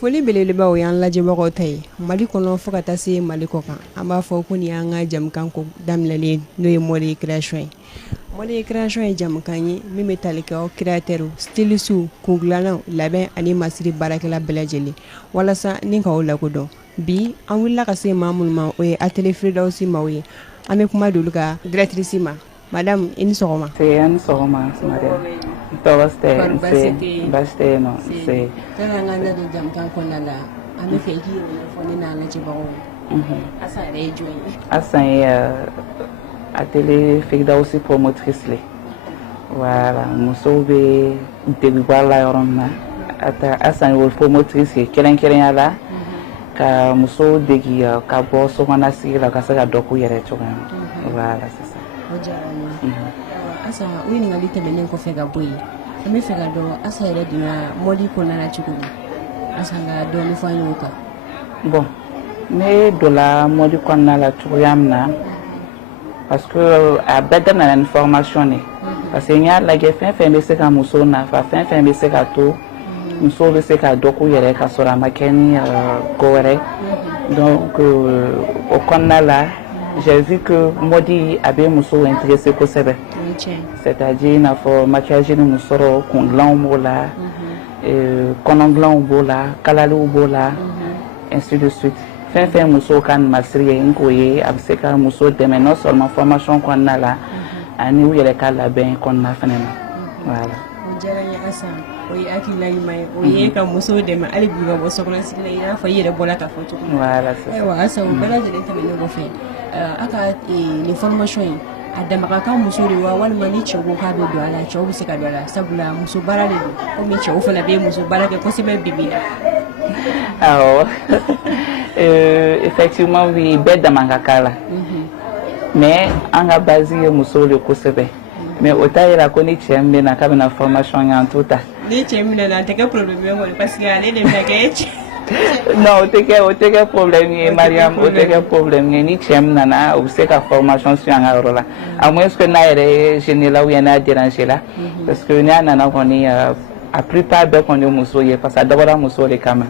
Foli belebeleba o y'an lajɛbagaw ta ye Mali kɔnɔ fo ka taa se Mali kɔ kan an b'a fɔ ko ni y'an ka jamukan ko daminɛlen n'o ye mode création ye mode création ye jamukan ye min bɛ tali kɛ aw créateurs stylistes kungilannaw labɛn ani masiri baarakɛla bɛɛ lajɛlen walasa ni k'aw lakodɔn bi an wulila ka se maa minnu ma o ye atelier Firdausi maaw ye an bɛ kuma d'olu ka directrice ma madame i ni sɔgɔma. Ni sɔgɔma madame. Tɔɔrɔ tɛ baasi tɛ yen nɔ. Kan an ka da don jamukan kɔnɔna la an bɛ fɛ i k'i yɛrɛ ɲɛfɔ ne n'a lajɛbagaw ye. Asan yɛrɛ ye jɔn ye? Asan ye atelier Firdausi promotrice le. Voilà musow bɛ debutbaa la yɔrɔ min na Asan ye promotrice ye kɛrɛnkɛrɛnya la ka musow degi ka bɔ sokɔnɔna sigi la ka se ka dɔ k'u yɛrɛ cogoya min. Voilà c'est ça. O diyara n ye. Asan o ɲininkali tɛmɛnen kɔfɛ ka bɔ yen an bɛ fɛ ka dɔn Asan yɛrɛ donna mode kɔnɔna cogo min Asan ka dɔɔni fɔ an ye o kan. Bon ne donna mode kɔnɔna la cogoya min na parce que a bɛɛ daminɛna ni formation de parce que n y'a lajɛ fɛn fɛn bɛ se ka muso nafa fɛn fɛn bɛ se ka to musow bɛ se ka dɔ k'u yɛrɛ ka sɔrɔ a ma kɛ ni ko wɛrɛ donc o kɔnɔna la j'ai vu que mode a bɛ musow intéressé kosɛbɛ c'est-à-dire i n'a fɔ maquillage ni muso sɔrɔ kundilanw b'o la kɔnɔdilanw b'o la kalaliw b'o la ainsi de suite fɛn fɛn musow ka masiri ye n k'o ye a bɛ se ka muso dɛmɛ non seulement formation kɔnɔna la ani u yɛrɛ ka labɛn kɔnɔna fana na voilà. O diyara n ye Asan o ye hakilina ɲuman ye o ye ka musow dɛmɛ hali bi ka bɔ sokɔnɔ sigi la i n'a fɔ i yɛrɛ bɔra k'a fɔ cogo min. Voilà c'est ça. Ayiwa Asan o bɛɛ lajɛlen tɛmɛnen kɔfɛ a ka nin formation in a dama ka kan muso de wa walima ni cɛw ko k'a bɛ don a la cɛw bɛ se ka don a la sabula muso baara de don komi cɛw fana bɛ muso baara kɛ kosɛbɛ bi na. Awɔ effectivement oui bɛɛ dama ka k'a la mais an ka base ye musow de kosɛbɛ mais o t'a yira ko ni cɛ min bɛ na k'a bɛ na formation kɛ an t'o ta. Ni cɛ min nana a tɛ kɛ problème ye kɔni parce que ale de bɛna kɛ cɛ. Non, o tɛ kɛ problème ye Mariam o tɛ kɛ problème ye ni cɛ min nana o bɛ se ka formation suit an ka yɔrɔ la à moins que n'a yɛrɛ gêné la ou bien n'a dérangé la parce que n'a nana kɔni a plupart bɛɛ kɔni ye muso ye parce que a dabɔra muso de kama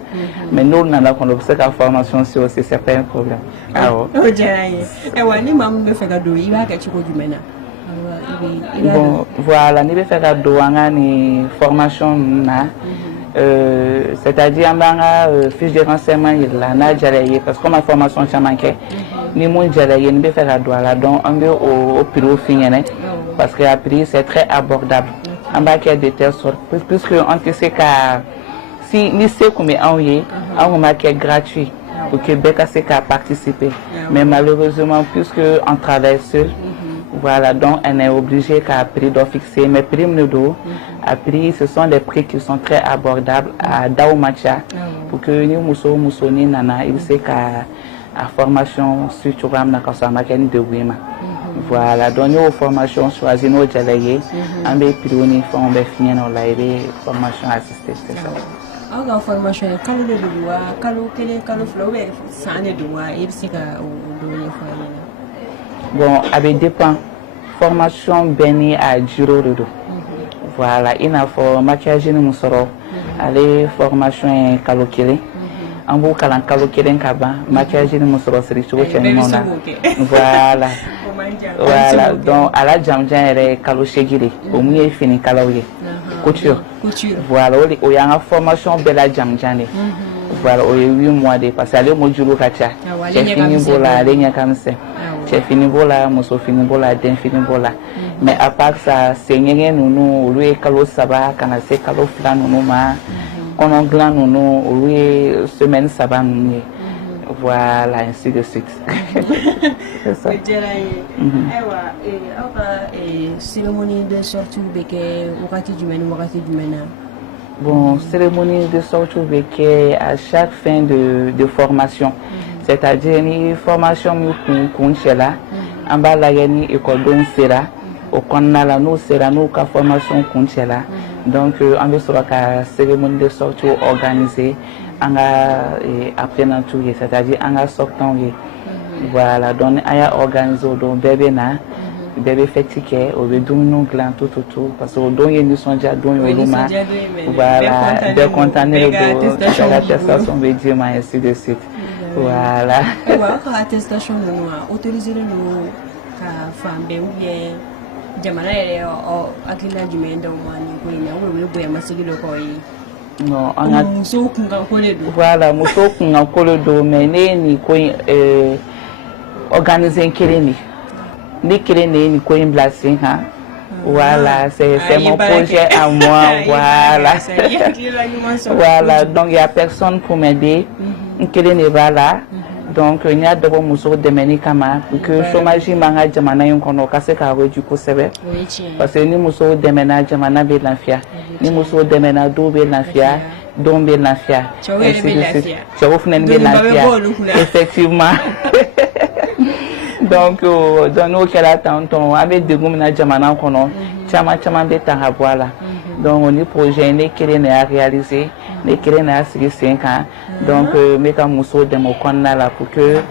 mais n'olu nana kɔni o bɛ se ka formation suit aussi c'est pas un problème. Awɔ. O diyara n ye ayiwa ni maa min bɛ fɛ ka don i b'a kɛ cogo jumɛn na. Bon voilà n'i bɛ fɛ ka don an ka nin formation ninnu na. C'est-à-dire an b'an ka fiche de renseignement yira la n'a diyara i ye parce que comme a formation caman kɛ ni mun diyara i ye n'i bɛ fɛ ka don a la donc an bɛ o prix f'i ɲɛna parce que a prix c'est très abordable an b'a kɛ de telle sorte puisque an tɛ se ka ni se tun bɛ anw ye anw tun b'a kɛ gratuit pour que bɛɛ ka se ka participer mais malheureusement puisque on travaille seul. Voilà, donc on est obligé qu'à prix d'en fixer. Mais prix à prix, ce sont des prix qui sont très abordables à Daomacha pour que nous musoni nana il sait qu'à formation sur Turam na kasama keni de Wima. Voilà, donc nos formations choisies nos jalais, on va prix uniforme, on va finir nos laïrés formation assistée, c'est ça. Aw ka formation kalo de don wa kalo kelen kalo fila ou bien san de don wa i bɛ se ka o dɔɔni fɔ an ɲɛna. Bon, ça dépend. Formation bénie à Giro de voilà, il a fait maquillage ni musoro. Allez, formation kalokele. En vous calant kalokele kaba, maquillage ni musoro c'est tout ce qu'on voilà. Voilà, donc à la jamjan est kaloshegiri. Au mieux fini kaloye. Couture. Voilà, il y a une formation de la jamjane. Voilà, il y a 8 mois de passer. Allez, moi je kacha. J'ai fini bola, allez, comme ça. J'ai fini bola, muso fini bola, den fini bola. Mais à part ça, c'est rien nous, lui kalo saba, kana se kalo flan nous ma, kononglan nous, lui semaine saba nous. Voilà, ainsi de suite. C'est ça. Cérémonie de sortie beke wakati jumɛn. Bon, cérémonie de sortie beke à chaque fin de formation. C'est-à-dire une formation qu'on là, en bas la ni école don sera, au canal nous sera nous ka formation qu'on là. Donc on veut sur la cérémonie de sortie organisée, on a apprenant tout, c'est-à-dire on a sortant voilà donc on a organisé donc bébé na bébé fait ticket au bédou nous gland tout parce que don yeni sonja don yoluma voilà de container de l'attestation veut dire mais ainsi de suite voilà ka attestation no autorisé no ka fambe ou bien jamana yɛrɛ akila jumɛn d'aw ma nin ko in na o bɛ bonya masigi dɔ kɔ ye non an ka musow kunkan ko de don voilà musow kunkan ko de don mais ne ye nin ko in organiser kelen de ne kelen de ye nin ko in bila sen kan voilà c'est mon projet à moi voilà voilà donc il y a personne pour m'aider kelen de b'a la donc il y a d'abord muso dɛmɛni kama pour que chômage manga jamana in kɔnɔ ka se ka reju kosɛbɛ parce que ni muso dɛmɛna jamana bɛ lafiya ni muso dɛmɛna dɔw bɛ lafiya dɔw bɛ lafiya cɛw fana bɛ lafiya effectivement donc n'o kɛra tantɔn an bɛ degun min na jamana kɔnɔ caman caman bɛ ta ka bɔ a la donc ni projet ne kelen de y'a réaliser ne kelen de y'a sigi sen kan donc n bɛ ka muso dɛmɛ o kɔnɔna la pour que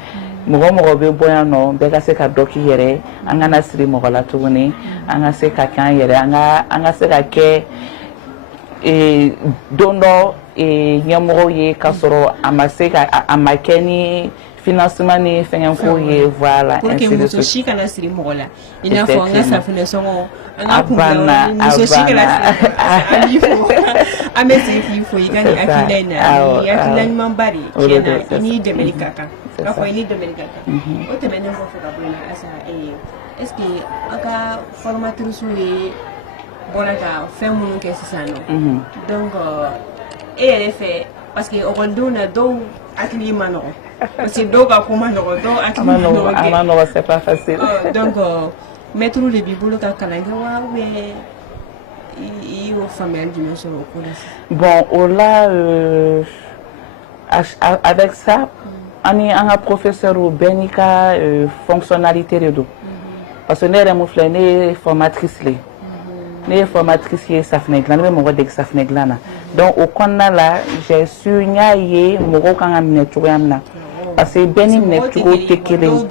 mɔgɔ mɔgɔ bɛ bɔ yan nɔ bɛɛ ka se ka dɔ k'i yɛrɛ an kana siri mɔgɔ la tuguni an ka se ka kɛ an yɛrɛ an ka se ka kɛ don dɔ ɲɛmɔgɔw ye k'a sɔrɔ a ma kɛ ni financement ni fɛngɛ ko ye voilà pour que muso si kana siri mɔgɔ la i n'a fɔ an ka safinɛ sɔngɔ an ka kunbɛn muso si kana siri an bɛ segin k'i fo i ka nin hakilina in na ni hakilina ɲumanba de tiɲɛna i ni dɛmɛli ka kan k'a fɔ i ni dɛmɛli ka kan o tɛmɛnen kɔfɛ ka bɔ yen nɔ asa est ce que an ka formatrice ye bɔra ka fɛn minnu kɛ sisan nɔ donc e yɛrɛ fɛ parce que ekɔlidenw na dɔw hakili ma nɔgɔn parce que dɔw ka ko ma nɔgɔn dɔw hakili ma nɔgɔn kɛ a ma nɔgɔn c'est pas facile donc maître de b'i bolo ka kalan kɛ wa ou bien i y'o faamuyali jumɛn sɔrɔ o ko la sisan bon au là avec ça ani an ka professeur bɛɛ n'i ka fonctionnalité de don parce que ne yɛrɛ mun filɛ ne ye formatrice le ne ye formatrice ye safinɛ dilan ne bɛ mɔgɔ dege safinɛ dilan na donc o kɔnɔna la j'ai su n y'a ye mɔgɔw kan ka minɛ cogoya min na parce que bɛɛ ni minɛ cogo tɛ kelen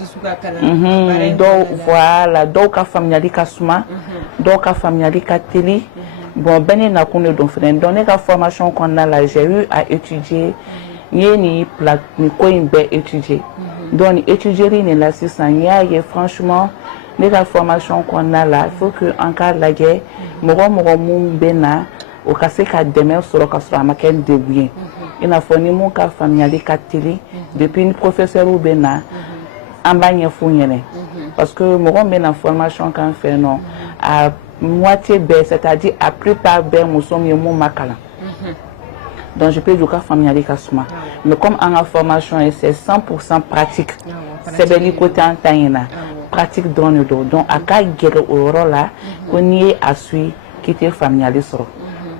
dɔw voilà dɔw ka faamuyali ka suma dɔw ka faamuyali ka teli bon bɛɛ ni nakun de don fɛnɛ donc ne ka formation kɔnɔna la j'ai eu à étudier n ye nin ko in bɛɛ étudier donc nin étudier nin la sisan n y'a ye franchement ne ka formation kɔnɔna la il faut que an k'a lajɛ mɔgɔ mɔgɔ mun bɛ na o ka se ka dɛmɛ sɔrɔ ka sɔrɔ a ma kɛ degun ye i n'a fɔ ni mun ka faamuyali ka teli depuis ni professeurs bɛ na an b'a ɲɛf'u ɲɛna parce que mɔgɔ min bɛ na formation k'an fɛ yen nɔ a moitié bɛɛ c'est-à-dire a plupart bɛɛ muso min ye mun ma kalan donc je peux dire ka faamuyali ka suma mais comme an ka formation ye c'est 100% pratique sɛbɛnni ko tɛ an ta in na pratique dɔrɔn de don donc a ka gɛrɛ o yɔrɔ la ko n'i ye a suit k'i tɛ faamuyali sɔrɔ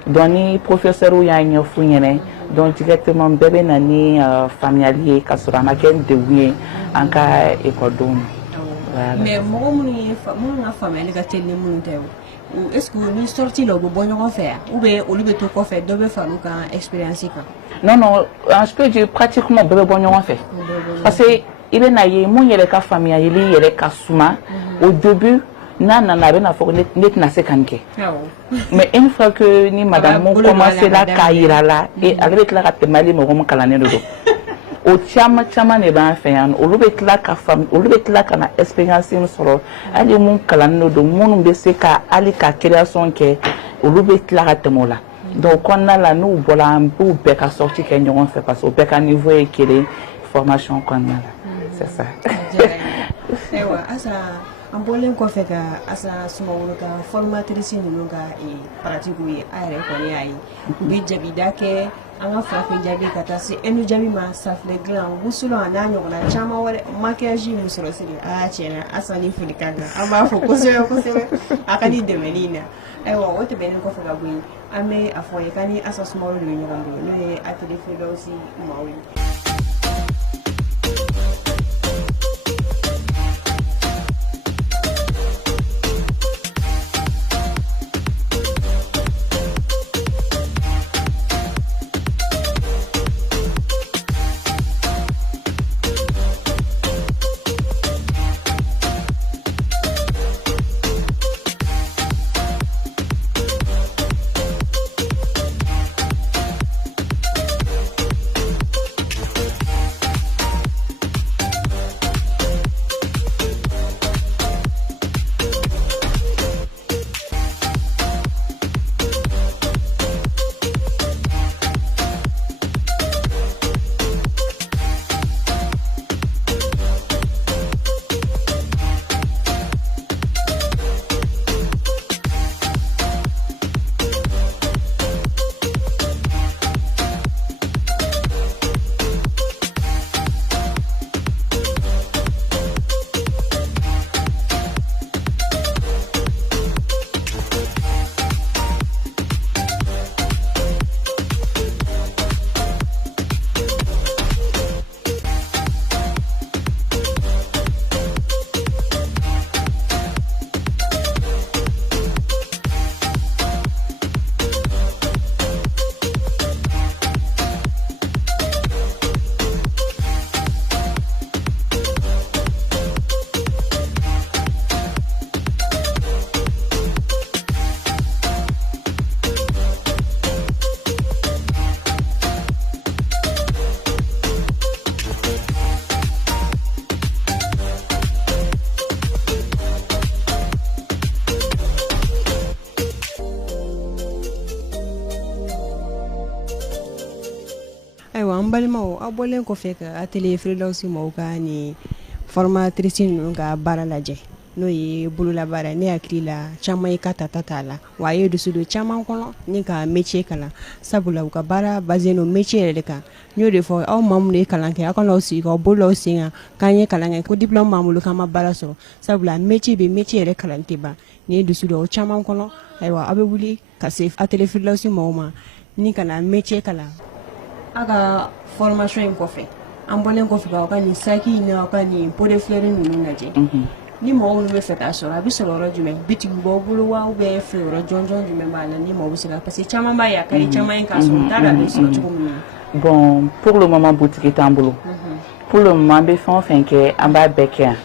donc ni professeur y'a ɲɛf'u ɲɛna donc directement bɛɛ bɛ na ni faamuyali ye ka sɔrɔ a ma kɛ degun ye an ka ekɔlidenw ma mais mɔgɔ minnu ka faamuyali ka teli ni minnu tɛ o est ce que ni sortie la u bɛ bɔ ɲɔgɔn fɛ yan ou bien olu bɛ to kɔfɛ dɔ bɛ fara u ka expérience kan non je peux dire pratiquement bɛɛ bɛ bɔ ɲɔgɔn fɛ parce que i bɛ na ye mun yɛrɛ ka faamuyali yɛrɛ ka suma au début n'a nana a bɛ na fɔ ko ne tɛna se ka nin kɛ mais une fois que ni madame mun commencé la k'a yira la ale bɛ tila ka tɛmɛ hali mɔgɔ min kalannen de don o caman caman de b'an fɛ yan olu bɛ tila ka na expérience min sɔrɔ hali mun kalannen de don minnu bɛ se ka hali ka création kɛ olu bɛ tila ka tɛmɛ o la donc kɔnɔna la n'u bɔra an b'u bɛɛ ka sortie kɛ ɲɔgɔn fɛ parce que o bɛɛ ka niveau ye kelen formation kɔnɔna la c'est ça. Ayiwa asa an bɔlen kɔfɛ ka asa Sumaworo ka formatrice ninnu ka pratique ye a yɛrɛ kɔni y'a ye u bɛ jabida kɛ an ka farafin jabi ka taa se enu jabi ma safinɛ dilan wusulan a n'a ɲɔgɔnna caman wɛrɛ maquillage musɔrɔsiri tiɲɛna asa ni foli ka kan an b'a fɔ kosɛbɛ kosɛbɛ a ka ni dɛmɛli in na ayiwa o tɛmɛnen kɔfɛ ka bɔ yen an bɛ a fɔ ye k'a ni asa Sumaworo de bɛ ɲɔgɔn bolo n'o ye atelier Firdausi maaw ye. balimaw aw bɔlen kɔfɛ ka atelier freelance mɔgɔw ka ni formatrice ninnu ka baara lajɛ n'o ye bololabaara ne hakili la caman yi ka tata t'a la wa a ye dusu don caman kɔnɔ ni ka métier kalan sabula u ka baara basé no métier yɛrɛ de kan n y'o de fɔ aw maa minnu ye kalan kɛ aw kana aw sigi k'aw bolo aw sen kan k'an ye kalan kɛ ko diplôme b'an bolo k'an ma baara sɔrɔ sabula métier bɛ métier yɛrɛ kalan tɛ ban ni ye dusu don aw caman kɔnɔ ayiwa aw bɛ wuli ka se atelier freelance mɔgɔw ma ni ka na métier kalan aw ka formation in kɔfɛ an bɔlen kɔfɛ k'aw ka nin saki ni aw ka nin pot de fleur ninnu lajɛ ni mɔgɔ minnu bɛ fɛ k'a sɔrɔ a bɛ sɔrɔ yɔrɔ jumɛn bitigi b'aw bolo wa ou bien feere yɔrɔ jɔnjɔn jumɛn b'a la ni mɔgɔ bɛ se ka parce que caman b'a ye a ka di caman ye k'a sɔrɔ u t'a dɔn a bɛ sɔrɔ cogo min na. Bon, pour le moment boutique t'an bolo pour le moment an bɛ fɛn o fɛn kɛ an b'a bɛɛ kɛ yan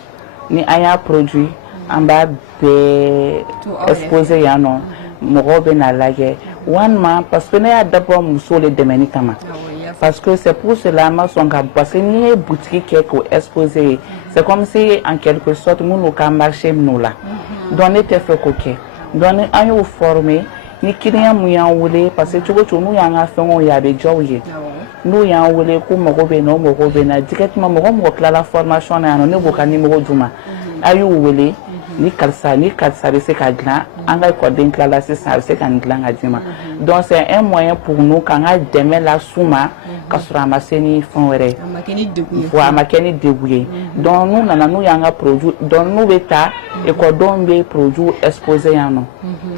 ni an y'a produit an b'a bɛɛ exposer yan nɔ mɔgɔw bɛ n'a lajɛ walima parce que ne y'a dabɔ musow le dɛmɛni kama. Parce que c'est pour cela parce que ni ye boutique kɛ k'o exposer c'est comme si en quelque sorte minnu ka marché minnu la donc ne tɛ fɛ k'o kɛ donc ni an y'o former ni client mun y'an wele parce que cogo cogo n'u y'an ka fɛnw ye a bɛ diya u ye n'u y'an wele ko mɔgɔ bɛ na o mɔgɔ bɛ na directement mɔgɔ mɔgɔ tilala formation na yan nɔ ne b'o ka numéro d'u ma a y'u wele ni karisa bɛ se ka dilan an ka ekɔliden tilala sisan a bɛ se ka nin dilan ka d'i ma donc c'est un moyen pour nous k'an ka dɛmɛ las'u ma ka sɔrɔ a ma se ni fɛn wɛrɛ ye a ma kɛ ni degun ye donc n'u nana n'u y'an ka produit donc n'u bɛ taa ekɔlidenw bɛ produit exposer yan nɔ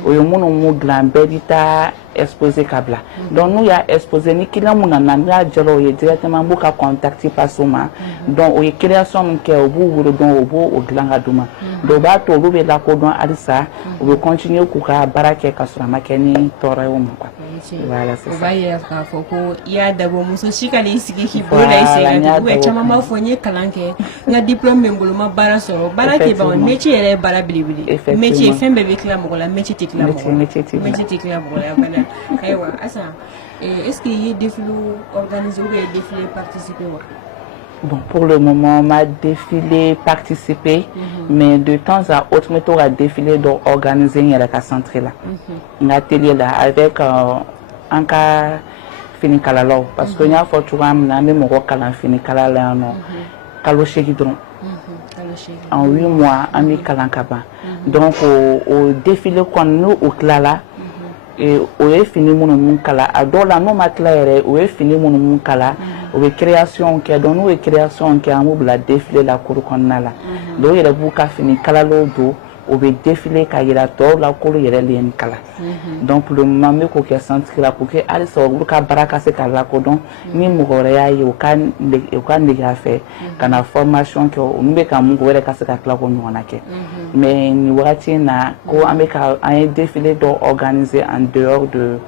o ye minnu m'u dilan bɛɛ bɛ taa exposer ka bila donc n'u y'a exposer ni client mun nana n'u y'a diya o ye directement n b'u ka contact passe u ma donc o ye création min kɛ o b'u wele donc o b'o dilan ka d'u ma donc o b'a to olu bɛ lakodɔn halisa u bɛ continuer k'u ka baara kɛ ka sɔrɔ a ma kɛ ni tɔɔrɔ ye o ma quoi. Voilà, c'est ça. O b'a yira k'a fɔ ko i y'a dabɔ muso si ka n'i sigi k'i bolo da i sen kan ou bien caman b'a fɔ n ye kalan kɛ n ka diplôme bɛ n bolo n ma baara sɔrɔ baara tɛ ban métier yɛrɛ ye baara belebele métier fɛn bɛɛ bɛ tila mɔgɔ la métier tɛ tila mɔgɔ la métier tɛ tila mɔgɔ la abada ayiwa Asan est-ce que i ye défilé organisé ou bien i ye défilé participé wa. Bon, pour le moment, on m'a défilé, participé, mais de temps à autre, je vais défilé d'organiser un centre là, un atelier là, avec un cas fini kalala, parce que n'y a pas de même mon kalan fini kalala non, kaloche guidron. En 8 mois, on est kalan kaba. Donc au défilé qu'on nous au klala. Et on est fini mon kala. Alors là, nous matériels, on est fini mon kala. On est création qui est dans nous et création qui est en mobile défilé la cour qu'on a là. Donc il y a beaucoup à finir kala l'eau. On va défiler quand il y a tout la cour il y a les kala. Donc pour le moment mais qu'on est senti là pour que allez ça on va baraka c'est kala codon ni mouroya y aucun négafé quand la formation que on met quand mouroya quand c'est kala qu'on on a que mais nous voici na ko ameka un défilé organisé en dehors de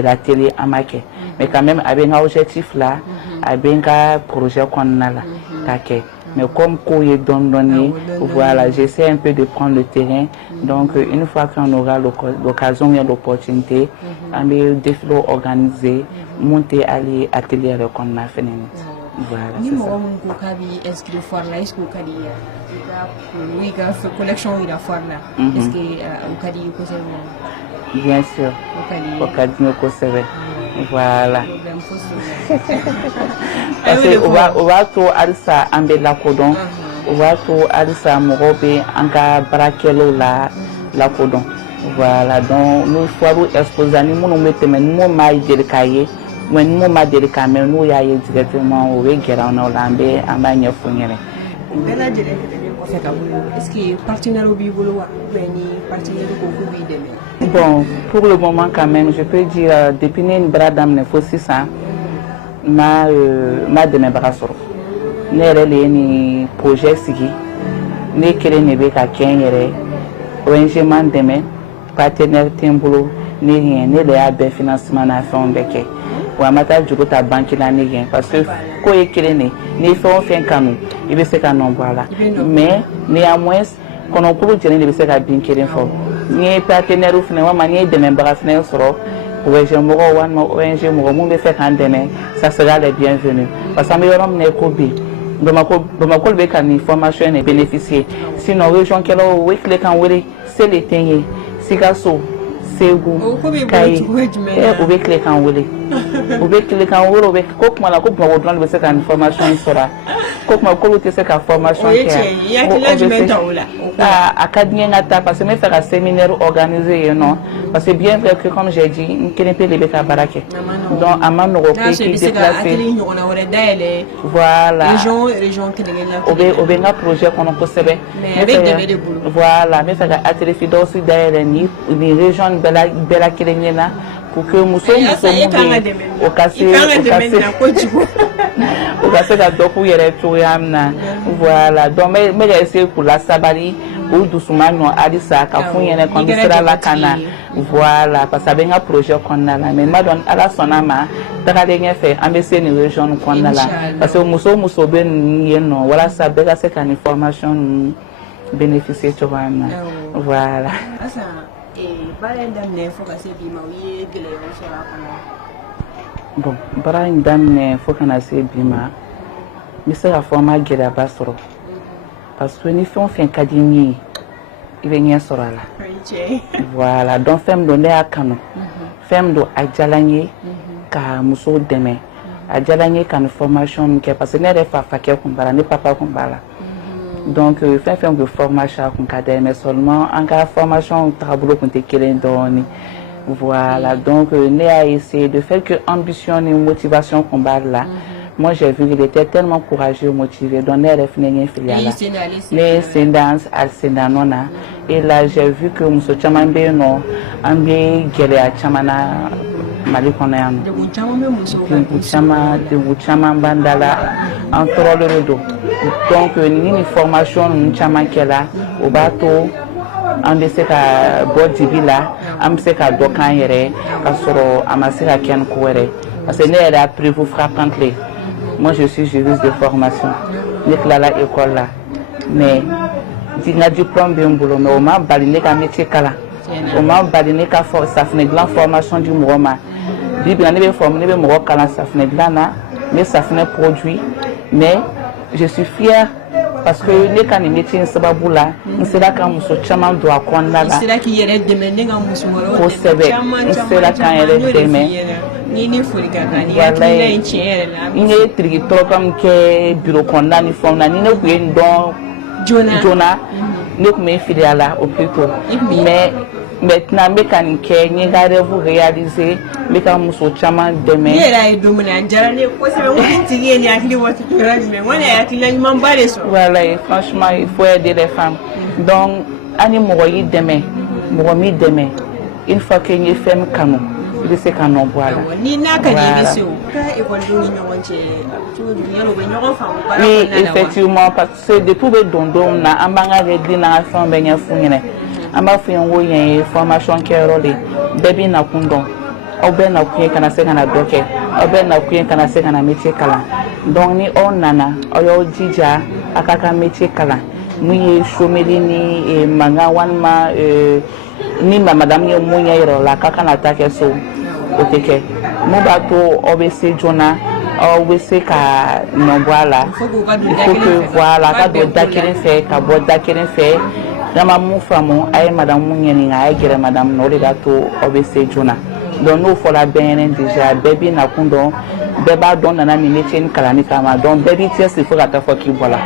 la télé à Maké mais quand même avec un objectif là avec un projet qu'on a là taquet. Mais comme quoi est donné, voilà, j'essaie un peu de prendre le terrain. Donc, une fois qu'on aura l'occasion et l'opportunité, on va défilé organisé, monter à l'atelier qu'on a fait. Voilà. Ni mɔgɔ min ko k'a bɛ inscrire foire la est-ce que o ka di i ka collection yira foire la est-ce que o ka di i kosɛbɛ. Bien sûr. O ka di n ye kosɛbɛ. Voilà. Parce que o b'a to halisa an bɛ lakodɔn o b'a to halisa mɔgɔw bɛ an ka baarakɛlaw lakodɔn voilà donc n'o foire exposé ni minnu bɛ tɛmɛ ni minnu m'a deli k'a ye mais ni minnu ma deli k'a mɛn n'u y'a ye directement o bɛ gɛrɛ an na o la an b'a ɲɛfɔ n ɲɛna. Bɛɛ lajɛlen tɛmɛnen kɔfɛ ka bolo est-ce que partenaire b'i bolo wa ou bien ni partenaire ko k'u b'i dɛmɛ. Bon pour le moment quand même je peux dire depuis ne ni baara daminɛ fo sisan ma dɛmɛbaga sɔrɔ ne yɛrɛ de ye nin projet sigi ne kelen de bɛ ka kɛ n yɛrɛ ONG ma n dɛmɛ partenaire tɛ n bolo ne de y'a bɛɛ financement n'a fɛnw bɛɛ kɛ wa a ma taa juru ta banque la ne gɛn parce que ko ye kelen de n'i fɛn o fɛn kanu i bɛ se ka nɔ bɔ a la mais néanmoins kɔnɔkuru jɛlen de bɛ se ka bin kelen fɔ n'i ye partenaire fana walima n'i ye dɛmɛbaga fana sɔrɔ ONG mɔgɔw walima ONG mɔgɔ mun bɛ fɛ k'an dɛmɛ ça sera les bienvenus parce que an bɛ yɔrɔ min na i ko bi Bamako bɛ ka nin formation de bénéficier sinon région kɛlaw o bɛ tile k'an wele Sele tɛ n ye Sikaso Segu Kayi o bɛ tile k'an wele o bɛ tile kan woro bɛ ko kuma la ko Bamakɔ dɔrɔn de bɛ se ka information sɔrɔ ko kuma k'olu tɛ se ka formation kɛ a ka di n ye n ka taa parce que n bɛ fɛ ka séminaire organiser yen nɔ parce que bien vrai que comme j'ai dit n kelen pe de bɛ ka baara kɛ donc a ma nɔgɔ ko k'i déplacer voilà o bɛ n ka projet kɔnɔ kosɛbɛ voilà n bɛ fɛ ka atelier Firdausi dayɛlɛ nin région bɛɛ la kelen kelen na pour que muso minnu bɛ yen o ka se ka dɔ k'u yɛrɛ cogoya min na voilà donc n bɛ ka essayer k'u lasabali k'u dusuma ɲɔ halisa ka f'u ɲɛna ko n bɛ sira la ka na voilà parce que a bɛ n ka projet kɔnɔna la mais n b'a dɔn ala sɔnna ma tagalen ɲɛfɛ an bɛ se nin région kɔnɔna la parce que muso bɛ ninnu yen nɔ walasa bɛɛ ka se ka nin formation ninnu bénéficier cogoya min na voilà. Bon, baara in daminɛ fo kana se bi ma n bɛ se ka fɔ n ma gɛlɛyaba sɔrɔ parce que ni fɛn o fɛn ka di n ye i bɛ ɲɛ sɔrɔ a la voilà donc fɛn min don ne y'a kanu fɛn min don a diyala n ye ka musow dɛmɛ a diyala n ye ka nin formation min kɛ parce que ne yɛrɛ fa fakɛ kun b'a la ne papa kun b'a la donc fɛn fɛn kun formation kun ka d'a ye mais seulement an ka formation tagabolo kun tɛ kelen dɔɔnin. Voilà, donc ne a essayé de faire que ambition et motivation qu'on parle là. Moi j'ai vu qu'il était tellement courageux, motivé. Donc ne refné filiale. Les sédances al sédanona. Et là j'ai vu que Mousso Chamambe no ambe gele a chamana mali kono de chama bandala entre le dos. Donc ni formation nous chama kela au bateau. An bɛ se ka bɔ dibi la an bɛ se ka dɔ k'an yɛrɛ ka sɔrɔ a ma se ka kɛ ni ko wɛrɛ parce que ne yɛrɛ a prévu frappante le moi je suis juriste de formation ne tilala école la mais n ka diplôme bɛ n bolo mais o ma bali ne ka métier kalan o ma bali ne ka safunɛ dilan formation di mɔgɔ ma bi bi na ne bɛ mɔgɔ kalan safunɛ dilan na n bɛ safunɛ produit mais je suis fière. Parce que ne ka nin métier in sababu la n sera ka muso caman don a kɔnɔna la kosɛbɛ n sera ka n yɛrɛ dɛmɛ n ye tirikitɔrɔka min kɛ bureau kɔnɔna ni fɛnw na ni ne tun ye n dɔn joona ne tun bɛ fili a la au plus tôt mais maintenant n bɛ ka nin kɛ n ye n ka rêve réaliser n bɛ ka muso caman dɛmɛ. Ne yɛrɛ ye don min na a diyara ne ye kosɛbɛ n ko nin tigi ye nin hakili bɔ cogoya jumɛn n ko ne ye hakilina ɲumanba de sɔrɔ. Voilà franchement il faut aider les femmes donc an ni mɔgɔ y'i dɛmɛ mɔgɔ m'i dɛmɛ une fois que n ye fɛn min kanu i bɛ se ka nɔ bɔ a la. Ni n'a ka di i bɛ se o. Ka ekɔlidenw ni ɲɔgɔn cɛ cogo di yala u bɛ ɲɔgɔn faamu baara kɔnɔna la wa. Oui effectivement parce que depuis bɛ don don na an b'an ka règle n'an ka fɛnw bɛɛ ɲɛf'u ɲɛna. An b'a fɔ yen ko yan ye formation kɛyɔrɔ de bɛɛ b'i nakun dɔn aw bɛɛ nakun ye kana se ka na dɔ kɛ aw bɛɛ nakun ye kana se ka na métier kalan donc ni aw nana aw y'aw jija a ka ka métier kalan mun ye chômeli ni mankan walima ni madame ye mun ɲɛ yira o la a ka kan ka taa kɛ so o tɛ kɛ mun b'a to aw bɛ se joona aw bɛ se ka nɔ bɔ a la il faut que voilà ka don da kelen fɛ ka bɔ da kelen fɛ. N'ama mun faamu a ye madame mun ɲininka a ye gɛrɛ madame na o de b'a to aw bɛ se joona donc n'o fɔra bɛɛ ɲɛna déjà bɛɛ b'i nakun dɔn bɛɛ b'a dɔn nana nin métier in kalanni kama donc bɛɛ b'i cɛsiri fo ka taa fɔ k'i bɔra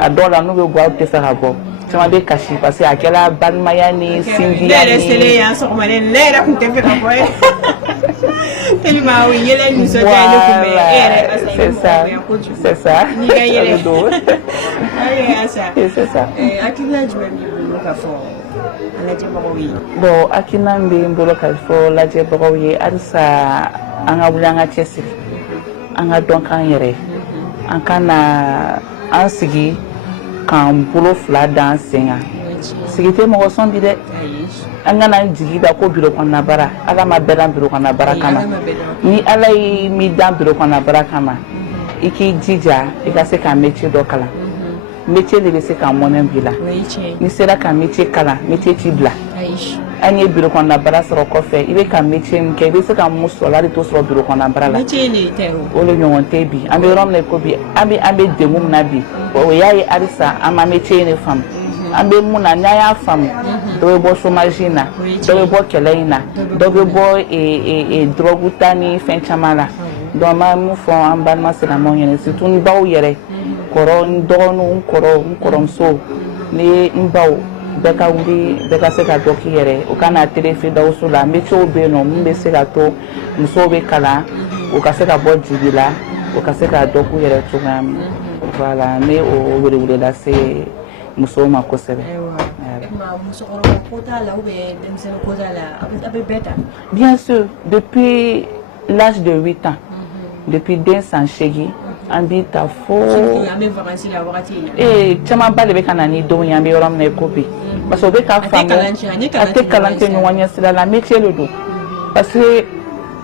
a dɔw la n'u bɛ bɔ aw tɛ fɛ ka bɔ caman bɛ kasi parce que a kɛra balimaya ni sindiya ni. Ne yɛrɛ selen yan sɔgɔmaden ne yɛrɛ tun tɛ fɛ ka bɔ ye tellement o yɛlɛ nisɔndiya ye ne kun bɛ e yɛrɛ parce que c'est ça n'i ka yɛlɛ don c'est ça hakilina jumɛn b'i bolo ka fɔ lajɛbagaw ye. Bon hakilina min bɛ n bolo ka fɔ lajɛbagaw ye halisa an ka wuli an ka cɛsiri an ka dɔn k'an yɛrɛ an ka na an sigi k'an bolo fila d'an sen kan sigi tɛ mɔgɔ sɔn bi dɛ an kana jigi da ko bureau kɔnɔna baara ala ma bɛɛ dan bureau kɔnɔna baara kama ni ala y'i mi dan bureau kɔnɔna baara kama i k'i jija i ka se ka métier dɔ kalan métier de bɛ se ka mɔnɛ b'i la ni sera ka métier kalan métier t'i bila an ye bureau kɔnɔna baara sɔrɔ kɔfɛ i bɛ ka métier min kɛ i bɛ se ka mun sɔrɔ hali t'o sɔrɔ bureau kɔnɔna baara la o de ɲɔgɔn tɛ bi an bɛ yɔrɔ min na ko bi an bɛ degun min na bi o y'a ye halisa an ma métier in de faamu an bɛ mun na n'an y'a faamu dɔ bɛ bɔ chômage in na dɔ bɛ bɔ kɛlɛ in na dɔ bɛ bɔ drogue ta ni fɛn caman la donc an bɛ mun fɔ an balima silamɛw ɲɛna surtout n baw yɛrɛ kɔrɔ n dɔgɔninw n kɔrɔmuso ni n baw bɛɛ ka wuli bɛɛ ka se ka dɔ k'i yɛrɛ u ka na télé Firdawusu la métier bɛ yen nɔ mun bɛ se ka to musow bɛ kalan u ka se ka bɔ dibi la u ka se ka dɔ k'u yɛrɛ cogoya min voilà ne o welewele lase musow ma kosɛbɛ. Bien sûr, depuis l'âge de 8 ans, depuis den san 8 an b'i ta fo caman ba de bɛ ka na ni denw ye an bɛ yɔrɔ min na i ko bi parce que o bɛ ka faamu a tɛ kalan tɛ ɲɔgɔn ɲɛ sira la métier de don parce que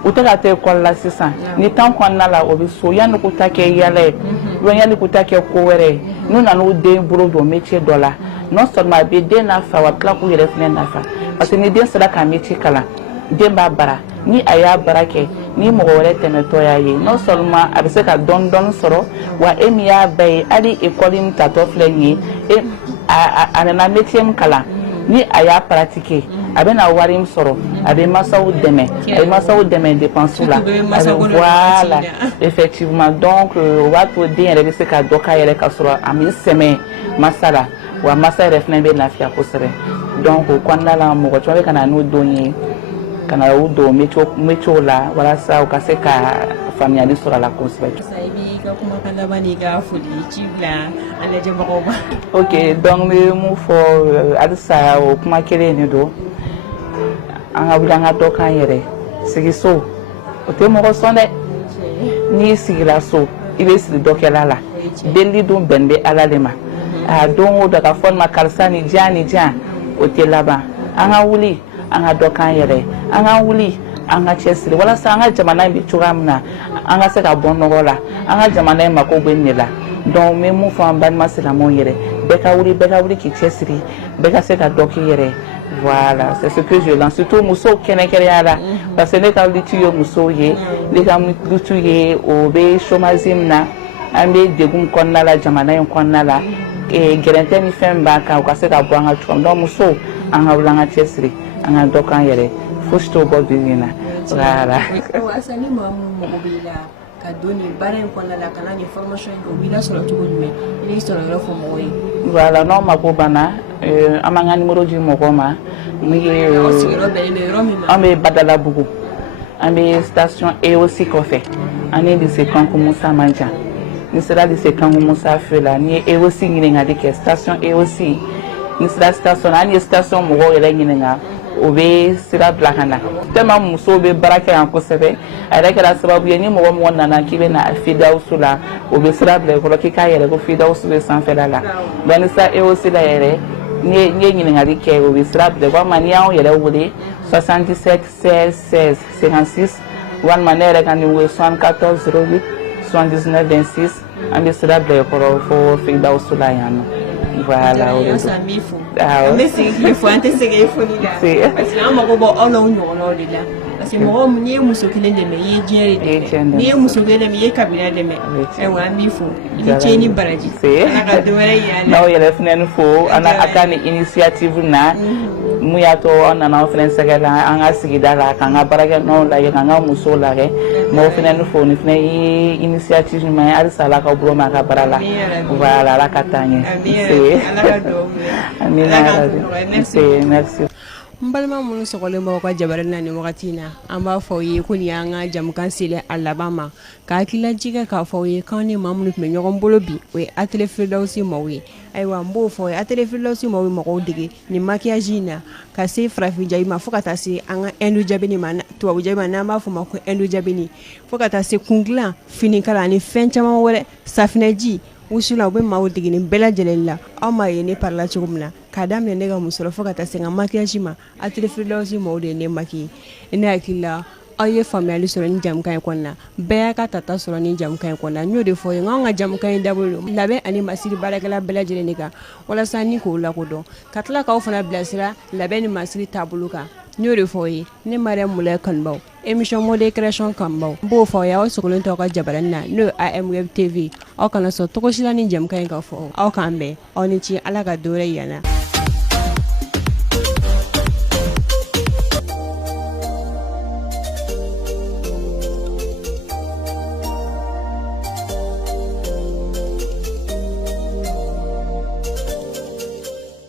u tɛ ka taa école la sisan ni temps kɔnɔna la o bɛ so yanni k'u ta kɛ yala ye ou yanni k'u ta kɛ ko wɛrɛ ye n'u nana u den bolo don métier dɔ la non seulement a bɛ den nafa wa tila k'u yɛrɛ fɛnɛ nafa parce que ni den sera ka métier kalan den b'a bara ni a y'a bara kɛ ni mɔgɔ wɛrɛ tɛmɛtɔ y'a ye non seulement a bɛ se ka dɔɔni dɔɔni sɔrɔ wa e min y'a bɛɛ ye hali école min tatɔ filɛ nin ye a nana métier min kalan ni a y'a pratiquer a bɛ na wari min sɔrɔ a bɛ masaw dɛmɛ a bɛ masaw dɛmɛ dépenses la voilà effectivement donc o b'a to den yɛrɛ bɛ se ka dɔ k'a yɛrɛ ka sɔrɔ a m'i sɛmɛ masa la wa masa yɛrɛ fɛnɛ bɛ lafiya kosɛbɛ donc o kɔnɔna la mɔgɔ caman bɛ ka na n'u denw ye ka na u don métier la walasa u ka se ka faamuyali sɔrɔ a la kosɛbɛ. Ok donc n bɛ mun fɔ halisa o kuma kelen de don an ka wuli an ka dɔ k'an yɛrɛ sigi so o tɛ mɔgɔ sɔn dɛ n'i sigira so i bɛ sigi dɔ kɛla la delili dun bɛn bɛ Ala de ma a don o don ka fɔ ma karisa ni diyan o tɛ laban an ka wuli an ka dɔ k'an yɛrɛ an ka wuli an ka cɛsiri walasa an ka jamana in bɛ cogoya min na an ka se ka bɔ nɔgɔ la an ka jamana in mako bɛ nin de la donc n bɛ mun fɔ an balima silamɛw yɛrɛ bɛɛ ka wuli k'i cɛsiri bɛɛ ka se ka dɔ k'i yɛrɛ voilà c'est ce que je lance surtout musow kɛnɛkɛnɛya la parce que ne ka wuli t'u ye musow ye ne ka wuli t'u ye o bɛ chômage min na an bɛ degun kɔnɔna la jamana in kɔnɔna la gɛrɛntɛ ni fɛn b'a kan u ka se ka bɔ an ka cogoya donc musow an ka wuli an ka cɛsiri an ka dɔ k'an yɛrɛ fosi t'o bɔ bi min na voilà. Asani maa mun mago b'i la ka don nin baara in kɔnɔna la ka na nin formation in kɛ o b'i lasɔrɔ cogo jumɛn i b'i sɔrɔ yɔrɔ fɔ mɔgɔw ye. Voilà n'aw mago banna an b'an ka numéro di mɔgɔw ma min ye sigiyɔrɔ bɛnnen bɛ yɔrɔ min ma. An bɛ Badalabugu an bɛ station EOC kɔfɛ ani lycée Kanku Musa man jan ni sera lycée Kanku Musa fɛ la ni ye EOC ɲininkali kɛ station EOC ni sera station na an ye station mɔgɔw yɛrɛ ɲininka o bɛ sira bila ka na tellement musow bɛ baara kɛ yan kosɛbɛ a yɛrɛ kɛra sababu ye ni mɔgɔ mɔgɔ nana k'i bɛ na Firdawusu la o bɛ sira bila i kɔrɔ k'i k'a yɛrɛ ko Firdawusu bɛ sanfɛla la donc ni sera EOC la yɛrɛ n ye ɲininkali kɛ o bɛ sira bila walima n'i y'anw yɛrɛ wele 77 16 16 56 walima ne yɛrɛ ka numéro ye 74 08 79 26 an bɛ sira bila i kɔrɔ fo Firdawusu la yan nɔ. Voilà, an bɛ segin k'i fo an tɛ segin i foli la parce que an mago bɛ aw n'aw ɲɔgɔnnaw de la parce que mɔgɔ n'i ye muso kelen dɛmɛ i ye diɲɛ de dɛmɛ n'i ye muso kelen dɛmɛ i ye kabila dɛmɛ ayiwa an b'i fo i ni ce ni baraji ala ka dɔ wɛrɛ yira an na. N'aw yɛrɛ fɛnɛ fo an ka nin initiative na mun y'a to an nana aw fɛnɛ sɛgɛrɛ an ka sigida la k'an ka baarakɛminɛnw lajɛ k'an ka musow lajɛ m'aw fɛnɛ fo nin fɛnɛ ye initiative ɲuman ye halisa ala k'aw bolo mɛn a ka baara la voilà ala ka taa ɲɛ. Merci. N balima minnu sɔgɔlen b'aw ka jabarani na nin wagati in na an b'a fɔ aw ye ko nin y'an ka jamukan selen a laban ma ka hakililaji kɛ k'a fɔ aw ye k'an ni maa minnu tun bɛ ɲɔgɔn bolo bi o ye atelier Firdawusi maaw ye ayiwa n b'o fɔ aw ye atelier Firdawusi maaw ye mɔgɔw dege nin maquillage in na ka se farafin jabi ma fo ka taa se an ka Hindu jabini ma tubabu jabi ma n'an b'a fɔ o ma ko Hindu jabini fo ka taa se kundilan finikala ani fɛn caman wɛrɛ safinɛji wusula u bɛ maaw dege nin bɛɛ lajɛlen la aw m'a ye ne parila cogo min na k'a daminɛ ne ka muso la fo ka taa se n ka maquillage ma atelier Firdawusi maaw de ye ne maquiller ne hakili la aw ye faamuyali sɔrɔ ni jamukan in kɔnɔna bɛɛ y'a ka tata sɔrɔ ni jamukan in kɔnɔna n y'o de fɔ ye n k'anw ka jamukan in dabolo labɛn ani masiri baarakɛla bɛɛ lajɛlen de kan walasa ni k'o lakodɔn ka tila k'aw fana bilasira labɛn ni masiri taabolo kan n y'o de fɔ ye ne Mariam Mulɛ kanubaw émission mode création kanubaw n b'o fɔ aw ye aw sogolen tɛ aw ka jabarani na n'o ye AMWeb TV aw kana sɔn togo si la ni jamukan in ka fɔ aw k'an bɛn aw ni ce ala ka dɔ wɛrɛ yir'an na.